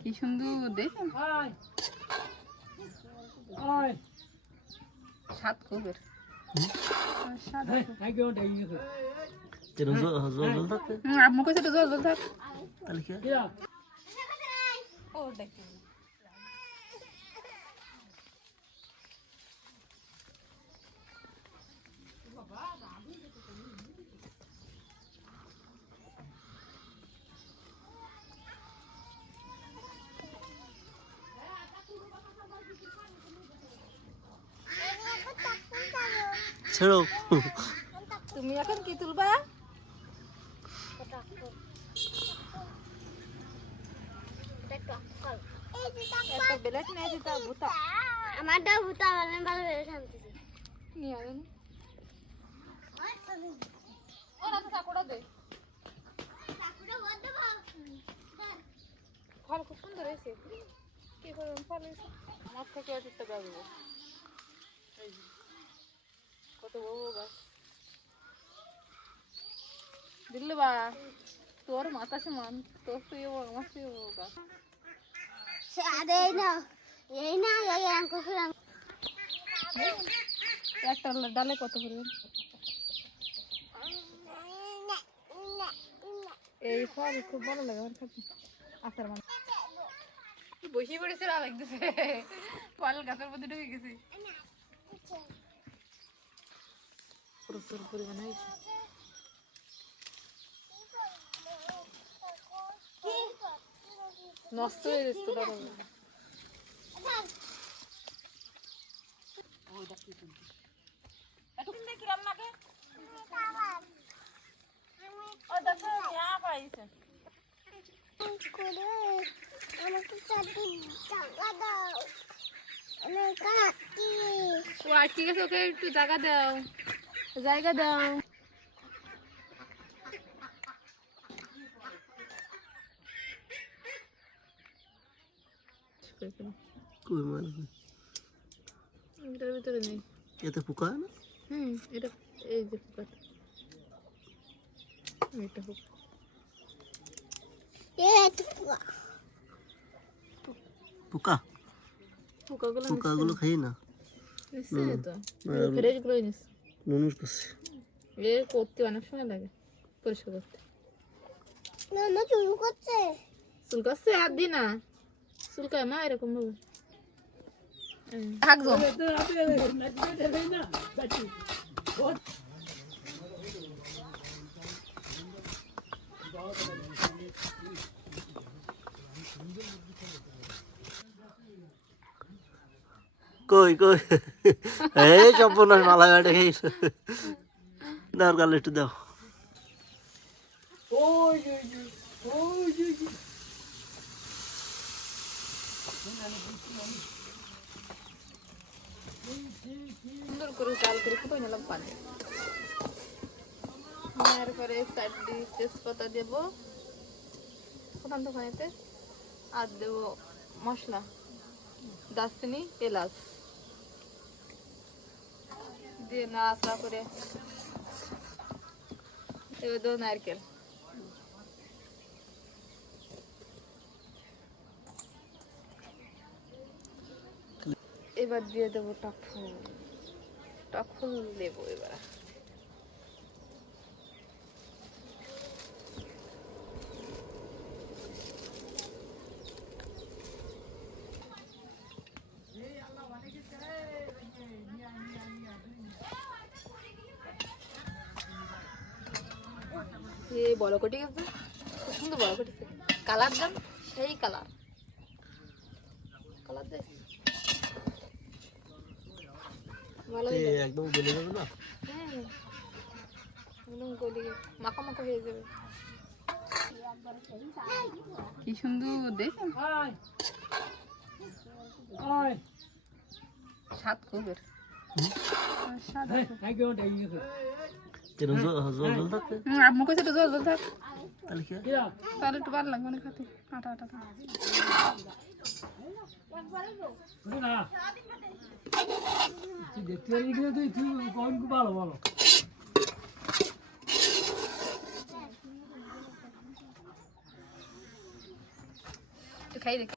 কি সুন্দর দেখেন সাত কবের আম্মু কাছে তো জল জল থাক ও দেখি ছেড়ো তুমি এখন কি তুলবা একটা বেলেট নিয়ে দিতা ভুতা আমারটা ভুতা ভালো বেলেট আনতেছি নিয়ে আনেন ও না তো চাকুটা দে ফল খুব সুন্দর হয়েছে কি করবেন ফল হয়েছে আমার থেকে একটা গাছবো কত বড় গাছ দিল্লি বা তোর মাথা সমান তোর তুই আমার তুই গাছ একটা ডালে কত করবেন এই ফল খুব ভালো লাগে আমার খেতে আচার মানে বসে পড়েছে না লাগতেছে ফল গাছের মধ্যে ঢুকে গেছে প্রচুর পরিমাণ হয়েছে নষ্ট হয়ে গেছে তো দাদা ঠিক আছে ওকে একটু জায়গা দাও জায়গা দাও এটার ভিতরে নেই এতে পোকা না এটা এই যে পোকা এটা পোকা পোকাগুলো খাই না নুনুর কাছে এ করতে অনেক সময় লাগে পরিষ্কার করতে চুলকাচ্ছে আর দি না চুলকায় মা এরকম ভাবে থাকবো কই কই এই সর্বনাশ মালা গাড়ি খাইছে দাও গালে একটু দাও সুন্দর করে চাল করে ফুটাই নিলাম পানি এরপরে চারটি তেজপাতা দেবো ফুটান্ত পানিতে আর দেবো মশলা দারচিনি এলাচ দিয়ে নাড়াচাড়া করে এবার দেবো নারকেল এবার দিয়ে দেবো টক ফুল দেবো এবার এই বড় কটি গেছে খুব সুন্দর বড় কটিছে কালার দাম সেই কালার দে ভালো একদম গলে যাবে না একদম গলে মাখা মাখা হয়ে যাবে কি সুন্দর দেখেন সাত কবের আম্মু কাছে তো জল জল থাক তাহলে একটু ভালো লাগবে না খেতে আটা আটা দেখতে পারি কিনা তুই ভালো ভালো একটু খাই দেখি